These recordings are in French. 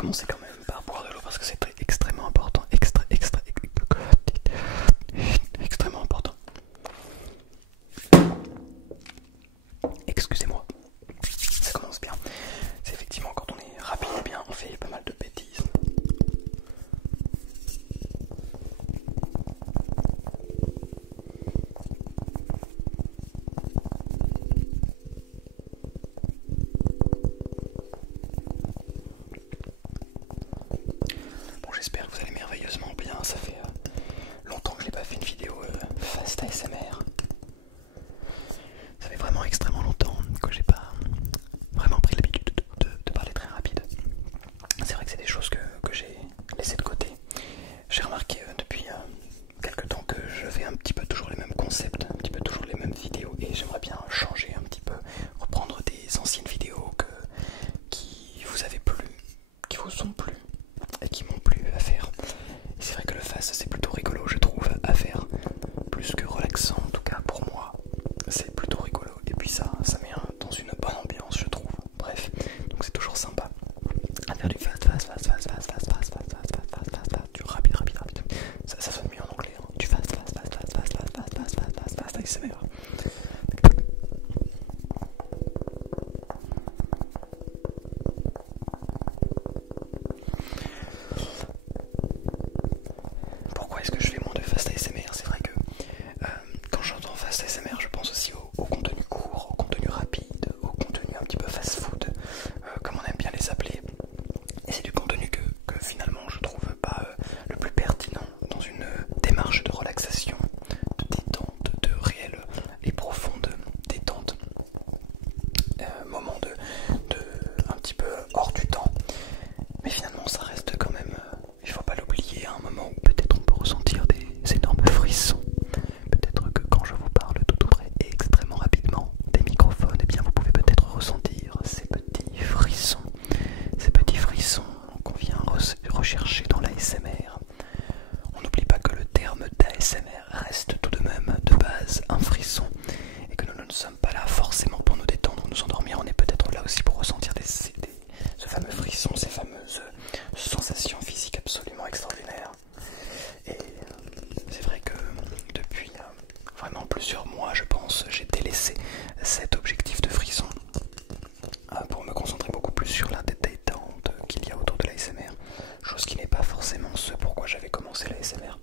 commencer quand même par boire de l'eau parce que c'est extrêmement important. Extrêmement important. Excusez-moi. Ça commence bien. C'est effectivement quand on est rapide, eh bien on fait pas mal de bêtises. Bon, j'espère que vous allez merveilleusement bien. Ça fait longtemps que je n'ai pas fait une vidéo fast ASMR. Ça fait vraiment extrêmement longtemps que j'ai pas vraiment pris l'habitude de parler très rapide. C'est vrai que c'est des choses que j'ai laissées de côté. J'ai remarqué depuis quelques temps que je fais un petit peu toujours les mêmes concepts, un petit peu toujours les mêmes vidéos, et j'aimerais bien changer un petit peu, reprendre des anciennes vidéos qui vous avaient plu, qui vous sont plu et qui m'ont plu à faire. Et c'est vrai que le face c'est plutôt rigolo, je trouve, à faire, plus que relaxant en tout cas pour moi. C'est plutôt rigolo et puis ça met dans une bonne ambiance, je trouve. Bref, donc c'est toujours sympa à faire du fast, du rapide. Ça sonne mieux en anglais, hein. Du fast, ASMR. Pourquoi est-ce que je fais moins de fast ASMR? C'est vrai que quand j'entends fast ASMR, je pense aussi au contenu court, au contenu rapide, au contenu un petit peu fast food, comme on aime bien les appeler. Et c'est du contenu que finalement je trouve pas le plus pertinent dans une démarche de relaxation, de détente, de réelle et profonde détente. Moment de un petit peu hors du temps. Mais finalement ça reste quand même, il faut pas l'oublier, un moment où peut-être on peut ressentir des énormes frissons. Peut-être que quand je vous parle tout près et extrêmement rapidement des microphones, eh bien vous pouvez peut-être ressentir ces petits frissons qu'on vient rechercher dans l'ASMR. On n'oublie pas que le terme d'ASMR reste tout de même de base un frisson et que nous ne sommes pas là forcément pour nous détendre ou nous endormir, on est peut-être là aussi pour ressentir ce fameux frisson, ces fameuses sensations physiques absolument extraordinaires. Et c'est vrai que depuis vraiment plusieurs mois, je pense, j'ai délaissé cet objectif de frisson pour me concentrer beaucoup plus sur la détente qu'il y a autour de l'ASMR, chose qui n'est pas forcément ce pourquoi j'avais commencé l'ASMR.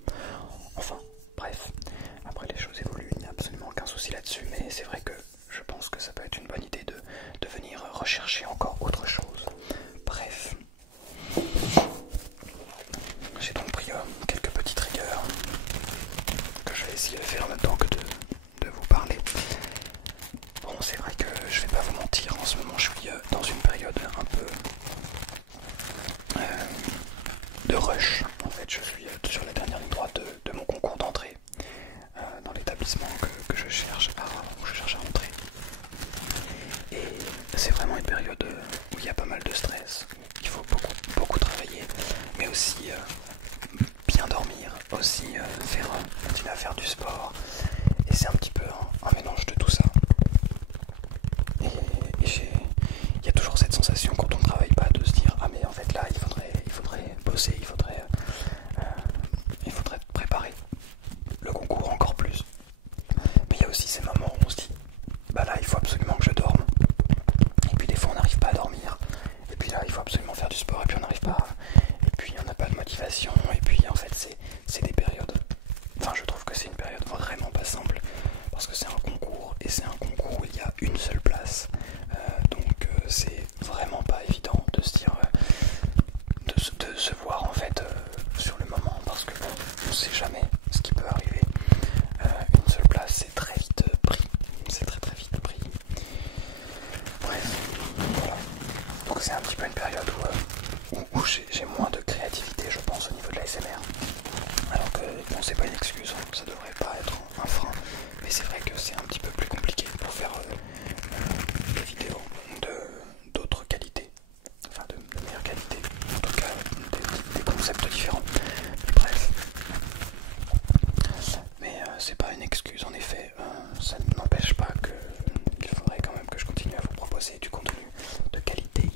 Enfin, bref, après les choses évoluent, il n'y a absolument aucun souci là-dessus, mais c'est vrai que je pense que ça peut être une bonne idée de venir rechercher encore autre chose. Bref, j'ai donc pris quelques petites rigueurs que je vais essayer de faire là-dedans que de vous parler. Bon, c'est vrai que je vais pas vous mentir, en ce moment je suis dans une période un peu de rush. En fait, je suis sur la dernière ligne droite de mon concours d'entrée dans l'établissement que je cherche à rentrer. Et c'est vraiment une période où il y a pas mal de stress. Il faut beaucoup travailler, mais aussi bien dormir, aussi continuer à faire du sport. Et c'est un petit peu un mélange de tout ça. Et il y a toujours cette sensation quand on ne travaille pas de se dire ah mais en fait là il faudrait bosser, il faudrait préparer le concours encore plus. Mais il y a aussi ces moments où on se dit bah là il faut absolument que je dorme. Et puis des fois on n'arrive pas à dormir. Et puis là il faut absolument faire du sport et puis on n'arrive pas. Et puis on n'a pas de motivation. Et puis en fait c'est des périodes. Enfin je trouve que c'est une période vraiment pas simple. Parce que c'est un concours et c'est un concours où il y a une seule place. Donc c'est vraiment pas évident de se dire de se voir en fait sur le moment, parce que bon, on sait jamais ce qui peut arriver. Une seule place c'est très vite pris. C'est très vite pris. Bref, voilà. Donc c'est un petit peu une période où j'ai moins de créativité je pense au niveau de l'ASMR. Alors que bon c'est pas une excuse, hein. Ça devrait pas être un frein. Mais c'est vrai que c'est un petit peu plus compliqué pour faire des vidéos d'autres qualités, enfin de meilleure qualité, en tout cas des concepts différents. Mais bref, mais c'est pas une excuse en effet, ça n'empêche pas qu'il faudrait quand même que je continue à vous proposer du contenu de qualité,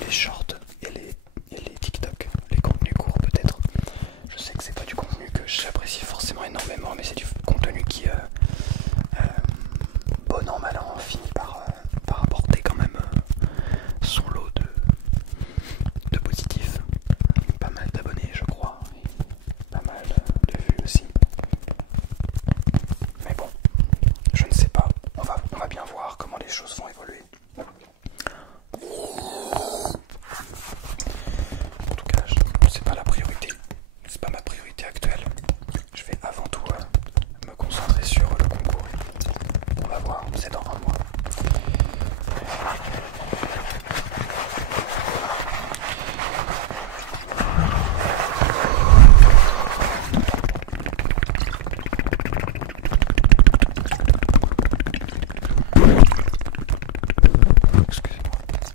les shorts et les TikTok, les contenus courts peut-être. Je sais que c'est pas du contenu que j'apprécie forcément énormément, mais c'est du contenu qui, bon an mal an, finit par apporter quand même son lot de positifs. Pas mal d'abonnés je crois, et pas mal de vues aussi. Mais bon, je ne sais pas, on va bien voir comment les choses vont évoluer. En tout cas, c'est pas la priorité, c'est pas ma priorité actuelle. Je vais avant tout me concentrer sur le concours. On va voir, c'est dans un mois.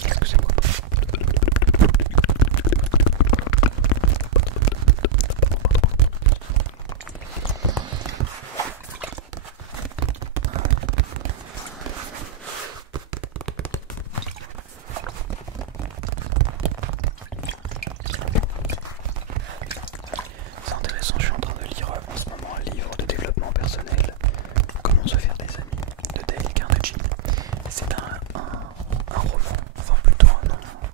Excusez-moi. C'est intéressant, je suis en train de lire en ce moment un livre de développement personnel, Comment se faire des amis, de Dale Carnegie. C'est un roman, enfin plutôt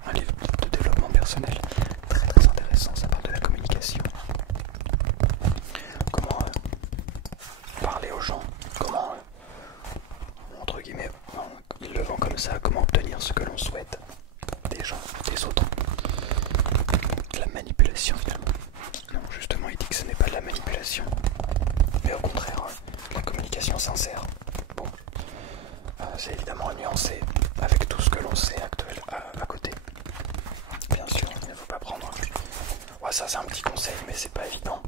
un livre de développement personnel très très intéressant. Ça parle de la communication, comment parler aux gens, comment entre guillemets, il le vend comme ça, comment obtenir ce que l'on souhaite des gens, des autres. De la manipulation finalement. Non, justement, il dit que ce n'est pas de la manipulation, mais au contraire, la communication sincère. Bon, c'est évidemment nuancé avec tout ce que l'on sait actuel à côté. Bien sûr, il ne faut pas prendre. Ouais, ça c'est un petit conseil, mais c'est pas évident.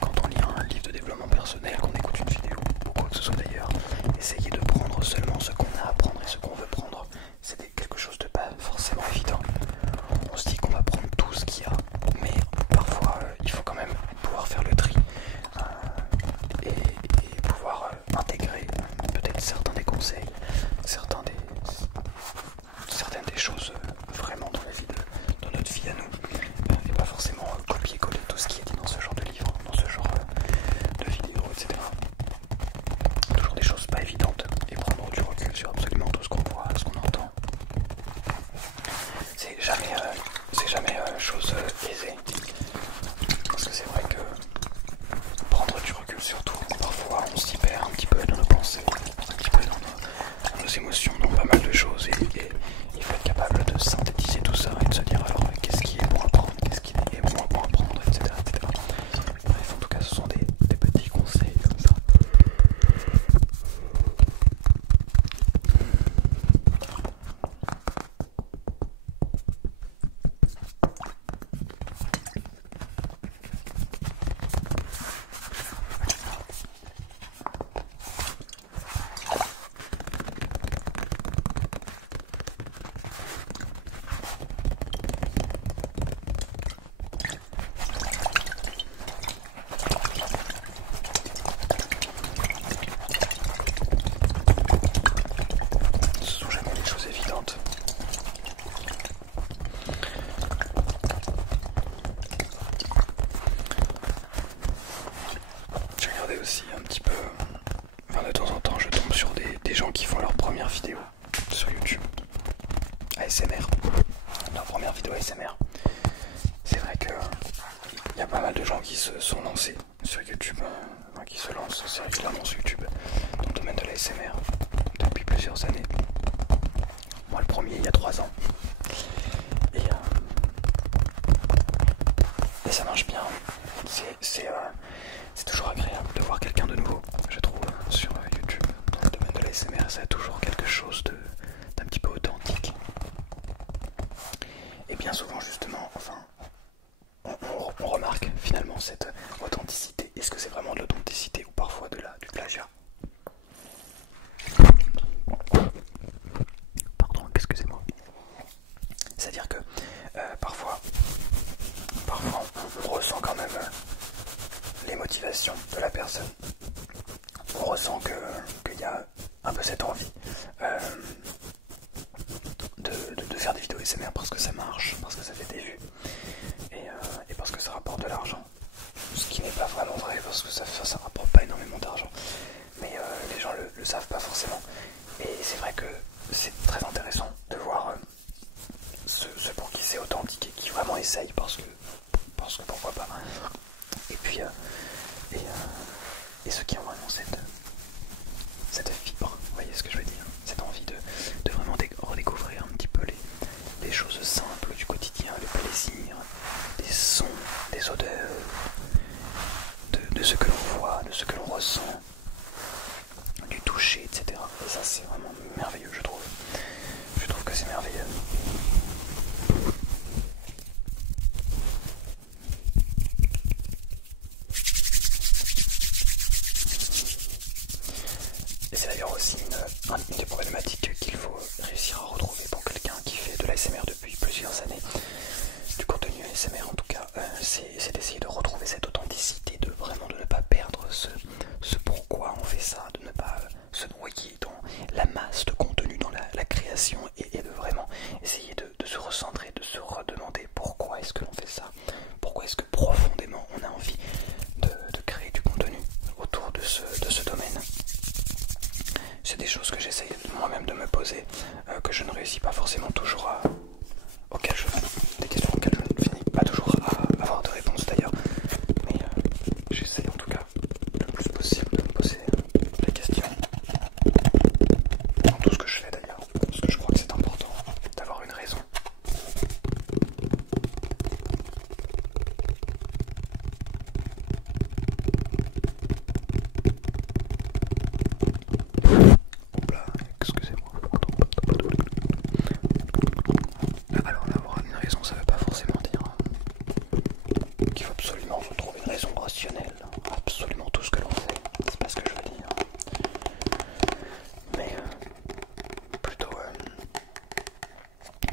Quand on lit un livre de développement personnel, qu'on écoute une vidéo ou quoi que ce soit d'ailleurs, essayer de prendre seulement ce qu'on a à prendre et ce qu'on veut prendre. C'est quelque chose de pas forcément évident. On se dit qu'on va prendre tout ce qu'il y a, mais parfois il faut quand même pouvoir faire le tri et pouvoir intégrer peut-être certains des conseils, certaines des choses vraiment dans la vie dans notre vie à nous, et pas forcément copier-coller tout ce qui est dit dans ce genre de livre, dans ce genre de vidéo, etc. Toujours des choses pas évidentes et prendre du recul sur absolument tout ce qu'on voit, ce qu'on entend. C'est jamais chose aisée. Parce que c'est vrai que prendre du recul sur tout, parfois on s'y perd un petit peu dans nos pensées, un petit peu dans nos émotions, dans pas mal de choses, et il faut être capable de synthétiser tout ça et de se dire alors qu'est-ce qui est bon à prendre, qu'est-ce qui est moins bon à prendre, etc. Bref, en tout cas ce sont des petits conseils comme ça. Ce sont jamais des choses évidentes. J'ai regardé aussi un petit peu, enfin de temps en temps je tombe sur des gens qui font leur première vidéo sur YouTube. ASMR. Leur première vidéo ASMR. C'est vrai que il y a pas mal de gens qui se sont lancés sur YouTube, qui se lancent assez régulièrement sur YouTube dans le domaine de l'ASMR depuis plusieurs années. Moi le premier il y a 3 ans. Et ça marche bien. C'est toujours agréable de voir quelqu'un de nouveau, je trouve, sur YouTube. Dans le domaine de l'ASMR, ça a toujours quelque chose d'un petit peu authentique. Et bien souvent justement, enfin, on remarque finalement cette authenticité. Est-ce que c'est vraiment de l'authenticité ou parfois du plagiat? Pardon, excusez-moi. C'est-à-dire que parfois on ressent quand même les motivations de la personne. On ressent qu'il y a un peu cette envie de faire des vidéos l'ASMR parce que ça marche, parce que ça fait des vues et parce que ça rapporte de l'argent. Ce qui n'est pas vraiment vrai parce que ça rapporte pas énormément d'argent. Mais les gens le savent pas forcément. Et c'est vrai que c'est très intéressant de voir ceux pour qui c'est authentique et qui vraiment essayent parce que pourquoi pas. Et puis et ceux qui ont vraiment cette fibre, vous voyez ce que je veux dire, cette envie de vraiment redécouvrir un petit peu les choses simples du quotidien, le plaisir, des sons, des odeurs, de ce que l'on voit, de ce que l'on ressent, du toucher, etc. Et ça c'est vraiment merveilleux, je trouve. Je trouve que c'est merveilleux. Et c'est d'ailleurs aussi une des problématiques qu'il faut réussir à retrouver pour quelqu'un qui fait de l'ASMR depuis plusieurs années, du contenu ASMR en tout cas, c'est d'essayer de retrouver cette authenticité, de ne pas perdre ce pourquoi on fait ça, de ne pas se noyer dans la masse de contenu, dans la création et de vraiment essayer de se recentrer, de se redemander pourquoi est-ce que l'on fait ça, pourquoi est-ce que profondément on a envie de créer du contenu autour de ce domaine. C'est des choses que j'essaye moi-même de me poser, que je ne réussis pas forcément toujours des questions auxquelles je ne finis pas toujours à avoir de réponse d'ailleurs, mais j'essaye en tout cas le plus possible de me poser les questions dans tout ce que je fais d'ailleurs, parce que je crois que c'est important d'avoir une raison. Oula, excusez-moi. Alors avoir une raison, ça veut pas forcément dire qu'il faut absolument retrouver une raison rationnelle, absolument tout ce que l'on fait, c'est pas ce que je veux dire. Mais plutôt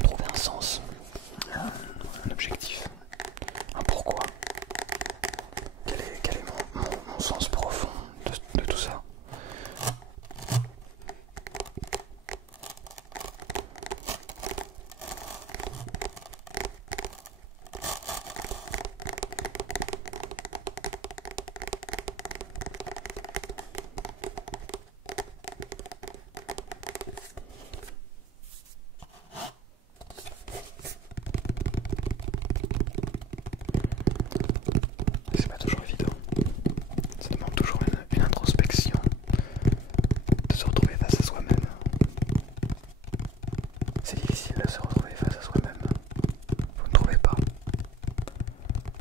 trouver un sens, un objectif, un pourquoi. Quel est mon sens profond de tout ça? C'est pas toujours évident. Ça demande toujours une introspection, de se retrouver face à soi-même. C'est difficile de se retrouver face à soi-même. Vous ne trouvez pas?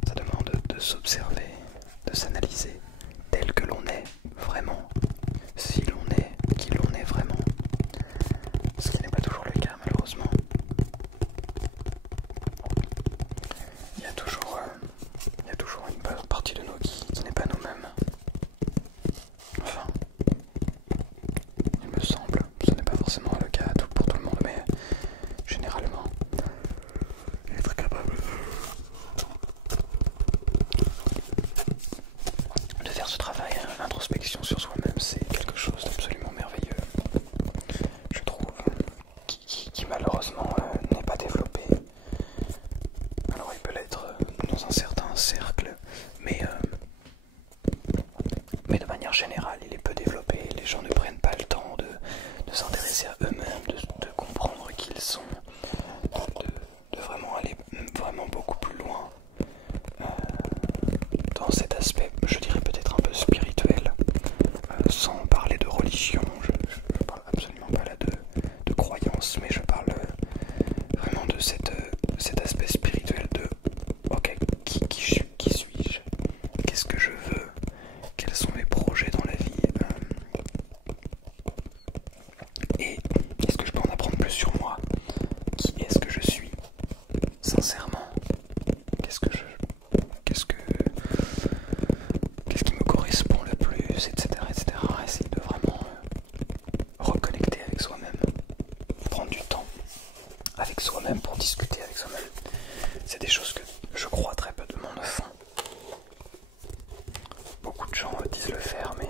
Ça demande de s'observer, de s'analyser tel que l'on est vraiment, si l'on est qui l'on est vraiment. Ce qui n'est pas toujours le cas malheureusement. Il y a toujours une partie de nous qui n'est pas nous-mêmes. Enfin, il me semble, ce n'est pas forcément le cas pour tout le monde, mais généralement, être capable de faire ce travail, l'introspection sur soi-même, c'est quelque chose d'absolument merveilleux, je trouve, qui malheureusement n'est pas développé. Alors il peut l'être dans un certain cercle, mais de manière générale, il est peu développé. Les gens ne prennent pas le temps de s'intéresser à eux-mêmes, de comprendre qui ils sont, de vraiment aller vraiment beaucoup plus loin dans cet aspect, je dirais peut-être un peu spirituel, sans parler de religion. Je parle absolument pas là de croyance, mais je parle vraiment de cet aspect spirituel de ok, qui suis-je, qu'est-ce que je veux, quels sont mes projets dans la vie, et est-ce que je peux en apprendre plus sur moi, qui est-ce que je suis sincèrement, qu'est-ce qui me correspond le plus, etc. Essayer de vraiment reconnecter avec soi-même, prendre du temps avec soi-même pour discuter avec soi-même. C'est des choses que je crois très peu de monde font. Beaucoup de gens disent le faire, mais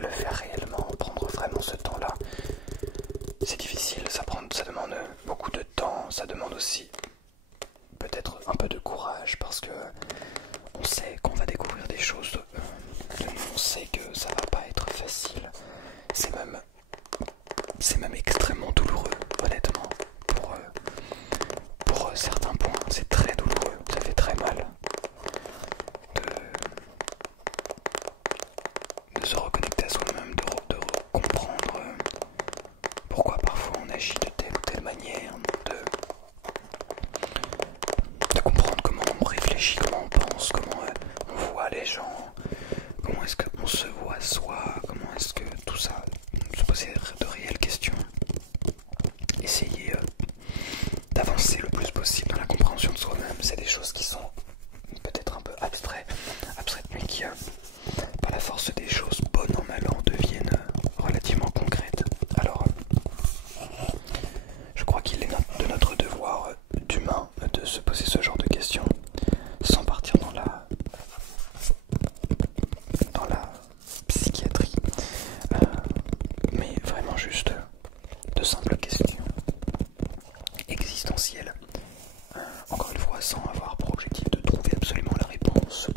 le faire réellement, prendre vraiment ce temps-là, c'est difficile, ça demande beaucoup de temps, ça demande aussi peut-être un peu de courage parce que on sait qu'on va découvrir des choses de nous, on sait que ça va pas être facile, c'est même extrêmement douloureux, honnêtement, pour certains points, c'est très douloureux, ça fait très mal de se reconnecter à soi-même, de comprendre pourquoi parfois on agit de telle ou telle manière, de comprendre comment on réfléchit, comment on pense, comment on voit les gens, comment est-ce qu'on se voit soi, comment est-ce que tout ça, se poser de réelles questions, essayer d'avancer le plus possible dans la compréhension de soi-même. C'est des choses qui sont peut-être un peu abstraites, mais qui, par la force des choses, bon an mal an, deviennent relativement concrètes. Alors, je crois qu'il est de notre devoir d'humain de se poser ce genre de questions sans partir dans la psychiatrie, mais vraiment juste de simples questions existentielles. Encore une fois, sans avoir pour objectif de trouver absolument la réponse